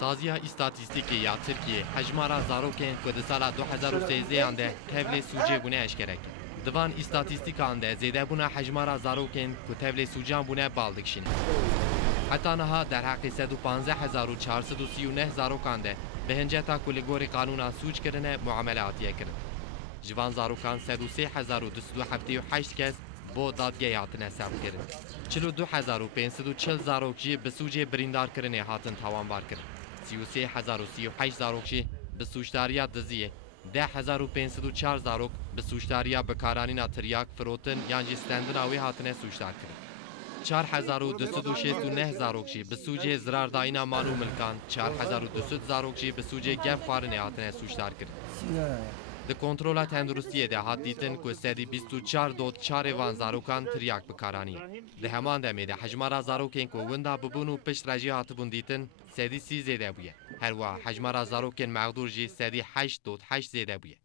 سازیا استاتیستیکی یا ترکیه حجمارا زاروکن که در سال 2013 انده تبل سوجه بونه اشکره کرد. دوان استاتیستیک انده زیده بونه حجمارا زاروکن که تبل سوجان بونه بالدکشینه. حتی نها در حق 115,439 زاروکانده به هنجتا کلگوری قانونا سوج کرنه معاملاتیه کرد. جوان زاروکان 103,278 کس با دادگاه هاتنه ثبت کرد. 42,540 زاروکجی به سوجه بریندار کرنه هاتن تاوانبار کرد. 33,038 زاروکجی به سوجداریا دزیه. 10,504 زاروک به سوجداریا بکارانینا تریاک فروتن یانجی ستندن آوی هاتنه سوجدار کرد. 4,269 زاروکجی به سوجه زرار داینا مانو ملکان 4,200 زاروکجی به سوجه گف خوارنه هاتنه سوجدار کرد. د کنترولا تندرستی ده هات دیتن که سدی 24.4 وان زاروکان تریاک بکارانی. ده همان دمی ده حجمارا زاروکین که وندا ببونو پشت رجی هاتبون دیتن سدی 30 زیده بویه. هر وا حجمارا زاروکین مقدور جی سدی 8.8 زیده بویه.